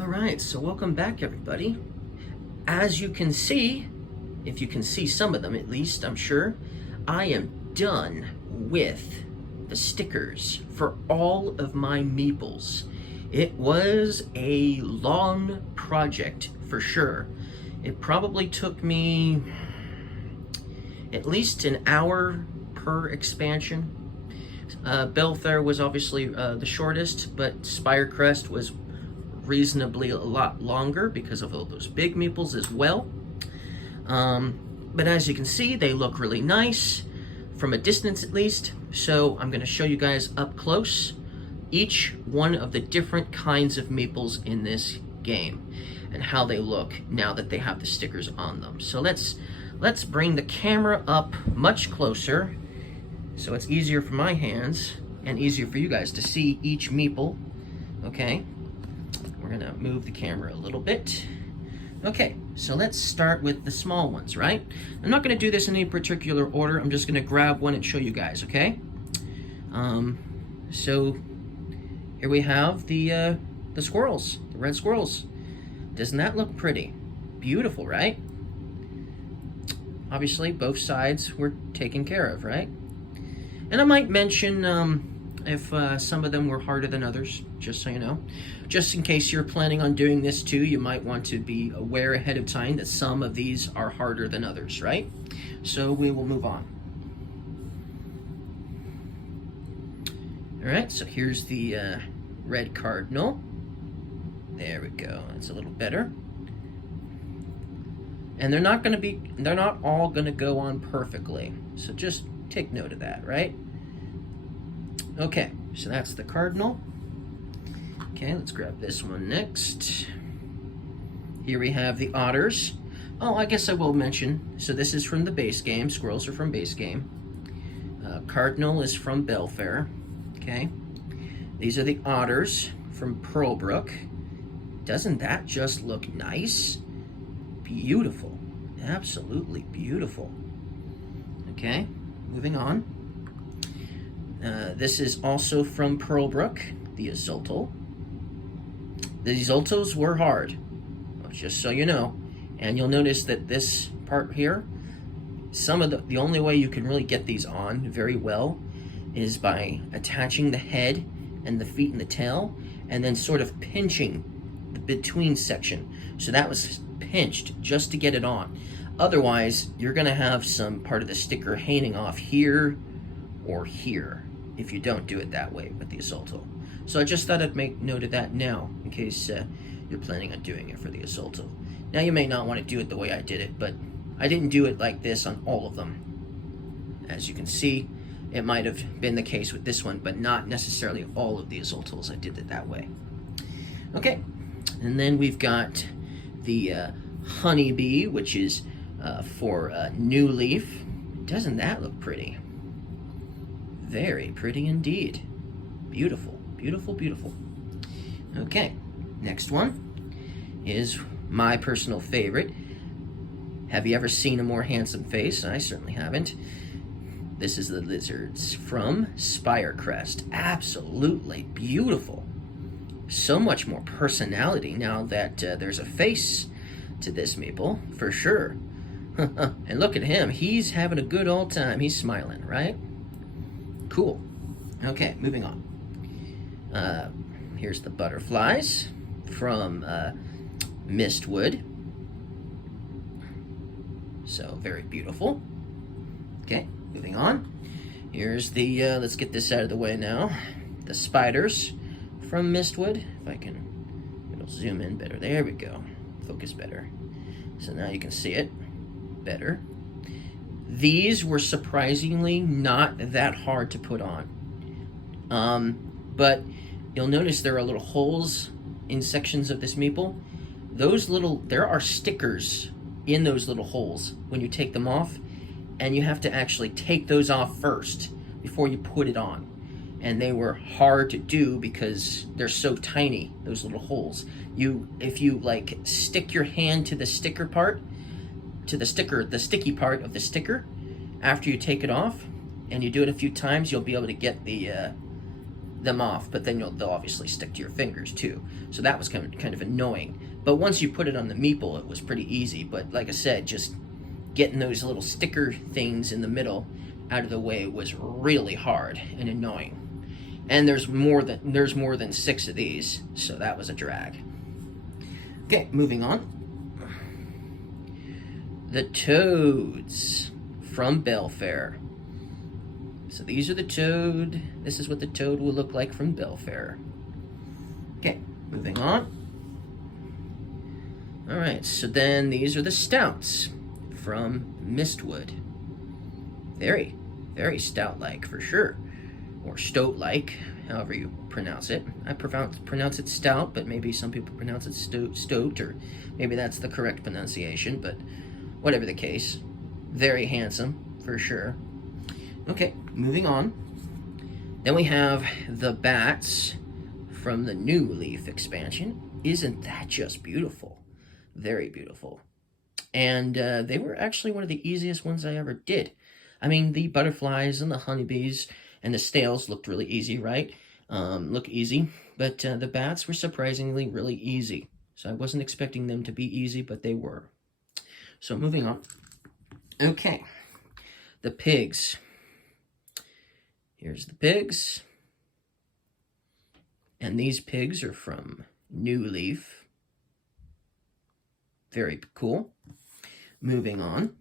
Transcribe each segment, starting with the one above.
All right, so welcome back, everybody. As you can see, if you can see some of them at least, I'm sure, I am done with the stickers for all of my meeples. It was a long project for sure. It probably took me at least an hour per expansion. Belfair was obviously the shortest, but Spirecrest was reasonably a lot longer because of all those big meeples as well. But as you can see, they look really nice from a distance at least. So I'm going to show you guys up close each one of the different kinds of meeples in this game and how they look now that they have the stickers on them. So let's bring the camera up much closer so it's easier for my hands and easier for you guys to see each meeple. Okay, we're gonna move the camera a little bit. Okay, so let's start with the small ones, right? I'm not gonna do this in any particular order. I'm just gonna grab one and show you guys, okay? So here we have the squirrels, the red squirrels. Doesn't that look pretty? Beautiful, right? Obviously, both sides were taken care of, right? And I might mention if some of them were harder than others, just so you know. Just in case you're planning on doing this too, you might want to be aware ahead of time that some of these are harder than others, right? So we will move on. All right, so here's the red cardinal. There we go, that's a little better. And they're not all gonna go on perfectly. So just take note of that, right? Okay, so that's the cardinal. Okay, let's grab this one next. Here we have the otters. Oh, I guess I will mention, so this is from the base game. Squirrels are from base game. Cardinal is from Belfair. Okay, these are the otters from Pearlbrook. Doesn't that just look nice? Beautiful, absolutely beautiful. Okay, moving on. This is also from Pearlbrook, the Azultal. The Azultals were hard, just so you know. And you'll notice that this part here, some of the only way you can really get these on very well is by attaching the head and the feet and the tail, and then sort of pinching the between section. So that was pinched just to get it on. Otherwise, you're gonna have some part of the sticker hanging off here or here if you don't do it that way with the Azultal. So I just thought I'd make note of that now in case you're planning on doing it for the Azultal. Now you may not want to do it the way I did it, but I didn't do it like this on all of them. As you can see, it might have been the case with this one, but not necessarily all of the Azultals. I did it that way. Okay, and then we've got the honeybee, which is for New Leaf. Doesn't that look pretty? Very pretty indeed. Beautiful, beautiful, beautiful. Okay, next one is my personal favorite. Have you ever seen a more handsome face? I certainly haven't. This is the lizards from Spirecrest. Absolutely beautiful. So much more personality now that there's a face to this meeple, for sure. And look at him, he's having a good old time. He's smiling, right? Cool. Okay, moving on. Here's the butterflies from Mistwood. So very beautiful. Okay, moving on. Here's the, let's get this out of the way now. The spiders from Mistwood. If I can, it'll zoom in better. There we go. Focus better. So now you can see it better. These were surprisingly not that hard to put on. But you'll notice there are little holes in sections of this meeple. There are stickers in those little holes when you take them off, and you have to actually take those off first before you put it on. And they were hard to do because they're so tiny, those little holes. If you like stick your hand to the sticker part, the sticky part of the sticker, after you take it off, and you do it a few times, you'll be able to get the them off, but then they'll obviously stick to your fingers too. So that was kind of annoying. But once you put it on the meeple, it was pretty easy. But like I said, just getting those little sticker things in the middle out of the way was really hard and annoying. And there's more than 6 of these, so that was a drag. Okay, moving on. The toads from Belfair. So these are the toad. This is what the toad will look like from Belfair. Okay, moving on. All right, so then these are the stouts from Mistwood. Very, very stout-like for sure, or stoat-like, however you pronounce it. I pronounce it stout, but maybe some people pronounce it stoat, or maybe that's the correct pronunciation, but whatever the case, very handsome for sure. Okay, moving on. Then we have the bats from the New Leaf expansion. Isn't that just beautiful? Very beautiful. And they were actually one of the easiest ones I ever did. I mean, the butterflies and the honeybees and the snails looked really easy, right? Look easy. But the bats were surprisingly really easy. So I wasn't expecting them to be easy, but they were. So moving on. Okay. The pigs. Here's the pigs. And these pigs are from New Leaf. Very cool. Moving on.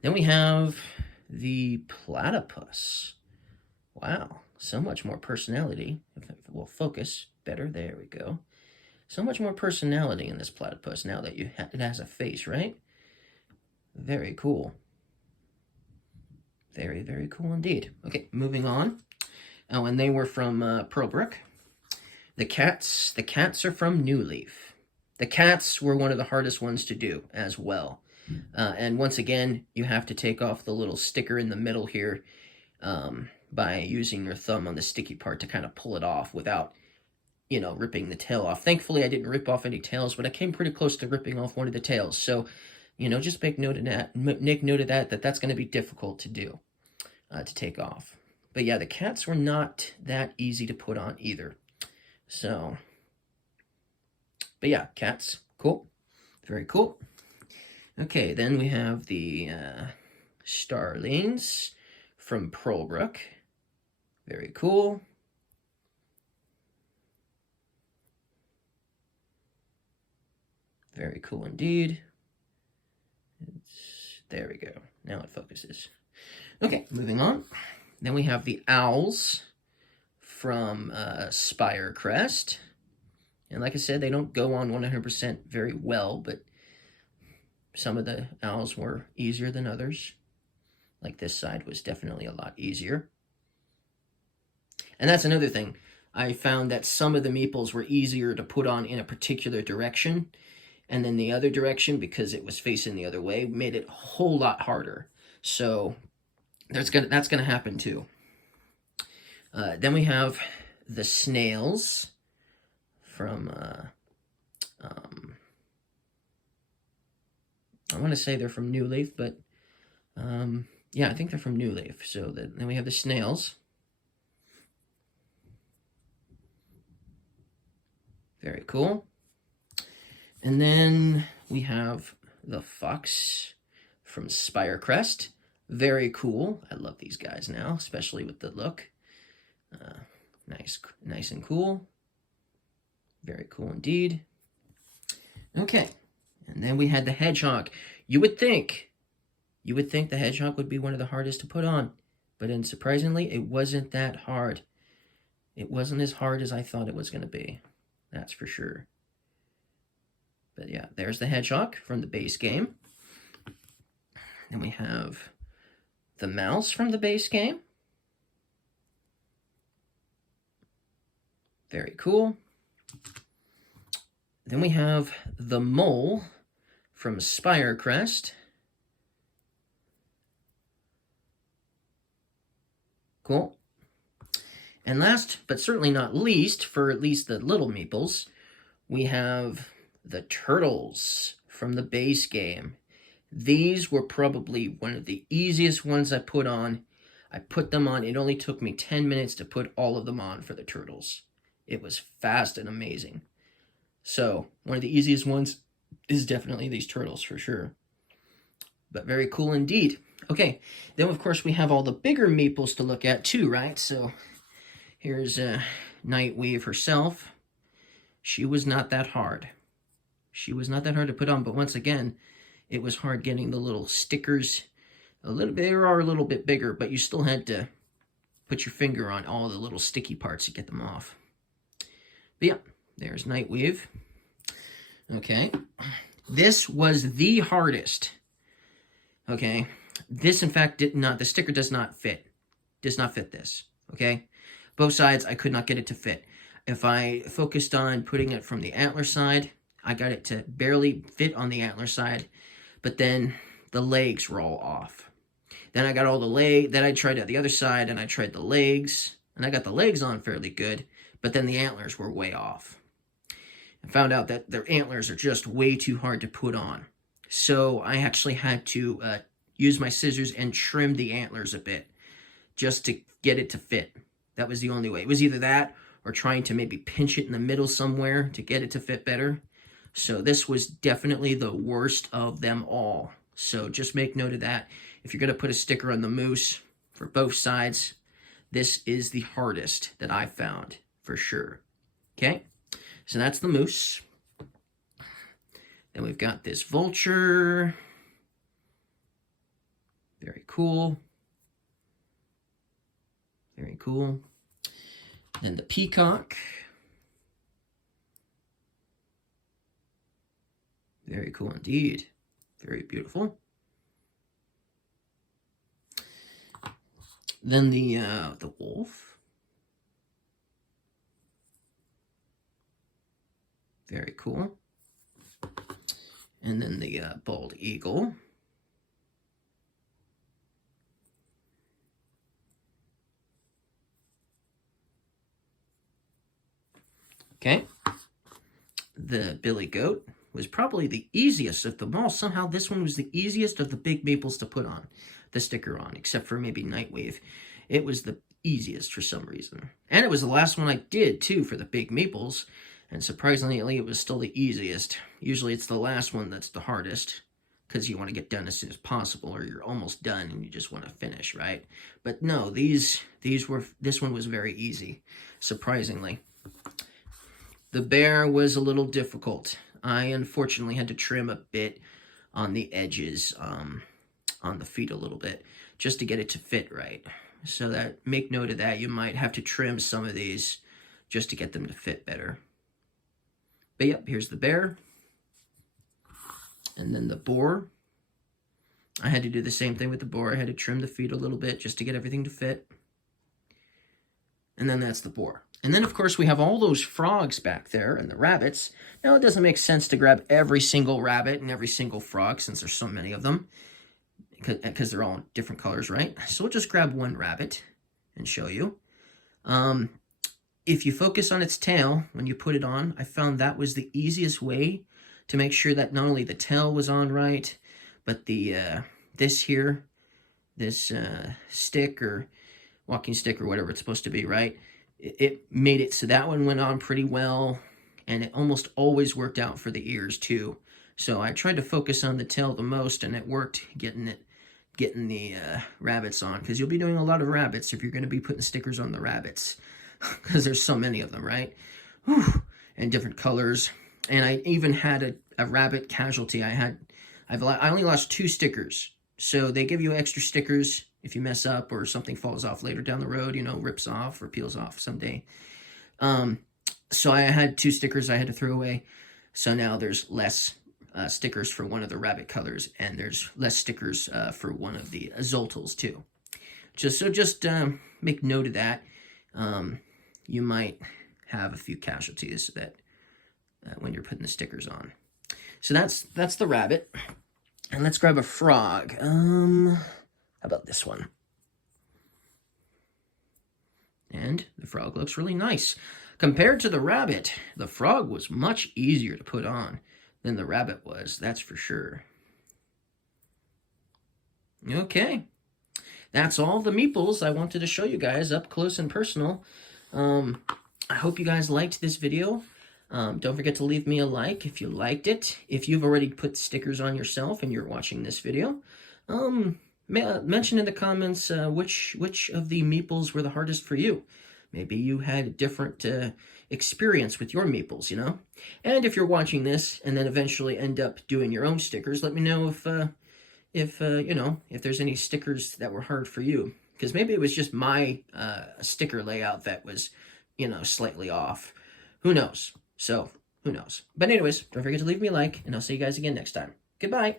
Then we have the platypus. Wow, so much more personality. If it will focus better, there we go. So much more personality in this platypus now that it has a face, right? Very cool. Very, very cool indeed. Okay, moving on. Oh, and they were from Pearlbrook. The cats are from New Leaf. The cats were one of the hardest ones to do as well. And once again, you have to take off the little sticker in the middle here by using your thumb on the sticky part to kind of pull it off without, ripping the tail off. Thankfully, I didn't rip off any tails, but I came pretty close to ripping off one of the tails. So, just make note of that. Make note of that's going to be difficult to do, to take off. But yeah, the cats were not that easy to put on either. So, but yeah, cats, cool. Very cool. Okay, then we have the starlings from Pearlbrook. Very cool. Very cool indeed. There we go. Now it focuses. Okay, moving on. Then we have the owls from Spirecrest. And like I said, they don't go on 100% very well, but some of the owls were easier than others. Like this side was definitely a lot easier. And that's another thing. I found that some of the meeples were easier to put on in a particular direction, and then the other direction, because it was facing the other way, made it a whole lot harder. So that's gonna happen too. Then we have the snails from I want to say they're from New Leaf, but yeah, I think they're from New Leaf. So then we have the snails. Very cool. And then we have the fox from Spirecrest. Very cool. I love these guys now, especially with the look. Nice and cool. Very cool indeed. Okay. And then we had the hedgehog. You would think the hedgehog would be one of the hardest to put on, but surprisingly, it wasn't that hard. It wasn't as hard as I thought it was going to be. That's for sure. But yeah, there's the hedgehog from the base game. Then we have the mouse from the base game. Very cool. Then we have the mole from Spirecrest. Cool. And last, but certainly not least, for at least the little meeples, we have the turtles from the base game. These were probably one of the easiest ones I put on. I put them on. It only took me 10 minutes to put all of them on for the turtles. It was fast and amazing. So one of the easiest ones is definitely these turtles for sure. But very cool indeed. Okay, then of course we have all the bigger meeples to look at too, right? So here's Nightwave herself. She was not that hard. She was not that hard to put on, but once again, it was hard getting the little stickers. They are a little bit bigger, but you still had to put your finger on all the little sticky parts to get them off. But yeah, there's Nightwave. Okay, this was the hardest. Okay, this in fact the sticker does not fit. Does not fit this, okay? Both sides, I could not get it to fit. If I focused on putting it from the antler side, I got it to barely fit on the antler side, but then the legs were all off. Then I got all then I tried the other side, and I tried the legs, and I got the legs on fairly good, but then the antlers were way off. I found out that their antlers are just way too hard to put on. So I actually had to use my scissors and trim the antlers a bit just to get it to fit. That was the only way. It was either that or trying to maybe pinch it in the middle somewhere to get it to fit better. So this was definitely the worst of them all. So just make note of that. If you're going to put a sticker on the moose for both sides, this is the hardest that I found for sure. Okay, so that's the moose. Then we've got this vulture. Very cool. Very cool. Then the peacock. Very cool indeed. Very beautiful. Then the wolf. Very cool. And then the bald eagle. Okay. The billy goat was probably the easiest of them all. Somehow this one was the easiest of the big meeples to put on the sticker on, except for maybe Nightwave. It was the easiest for some reason. And it was the last one I did, too, for the big meeples. And surprisingly, it was still the easiest. Usually it's the last one that's the hardest, because you want to get done as soon as possible, or you're almost done and you just want to finish, right? But no, this one was very easy, surprisingly. The bear was a little difficult. I unfortunately had to trim a bit on the edges, on the feet a little bit, just to get it to fit right. So that, make note of that. You might have to trim some of these just to get them to fit better. But yep, here's the bear. And then the boar. I had to do the same thing with the boar. I had to trim the feet a little bit just to get everything to fit. And then that's the boar. And then, of course, we have all those frogs back there and the rabbits. Now, it doesn't make sense to grab every single rabbit and every single frog since there's so many of them, because they're all different colors, right? So we'll just grab one rabbit and show you. If you focus on its tail when you put it on, I found that was the easiest way to make sure that not only the tail was on right, but the this stick or walking stick or whatever it's supposed to be, right? It made it so that one went on pretty well, and it almost always worked out for the ears too. So I tried to focus on the tail the most, and it worked getting the rabbits on, because you'll be doing a lot of rabbits if you're going to be putting stickers on the rabbits, because there's so many of them, right? Whew. And different colors. And I even had a rabbit casualty. I only lost 2 stickers, so they give you extra stickers if you mess up or something falls off later down the road, you know, rips off or peels off someday. So I had 2 stickers I had to throw away. So now there's less stickers for one of the rabbit colors, and there's less stickers for one of the azultals too. Just make note of that. You might have a few casualties that when you're putting the stickers on. So that's the rabbit. And let's grab a frog. How about this one? And the frog looks really nice. Compared to the rabbit, the frog was much easier to put on than the rabbit was, that's for sure. Okay. that's all the meeples I wanted to show you guys up close and personal. I hope you guys liked this video. Don't forget to leave me a like if you liked it. If you've already put stickers on yourself and you're watching this video, mention in the comments which of the meeples were the hardest for you. Maybe you had a different experience with your meeples, you know? And if you're watching this and then eventually end up doing your own stickers, let me know if you know, if there's any stickers that were hard for you. Because maybe it was just my sticker layout that was, you know, slightly off. Who knows? So, who knows? But anyways, don't forget to leave me a like, and I'll see you guys again next time. Goodbye.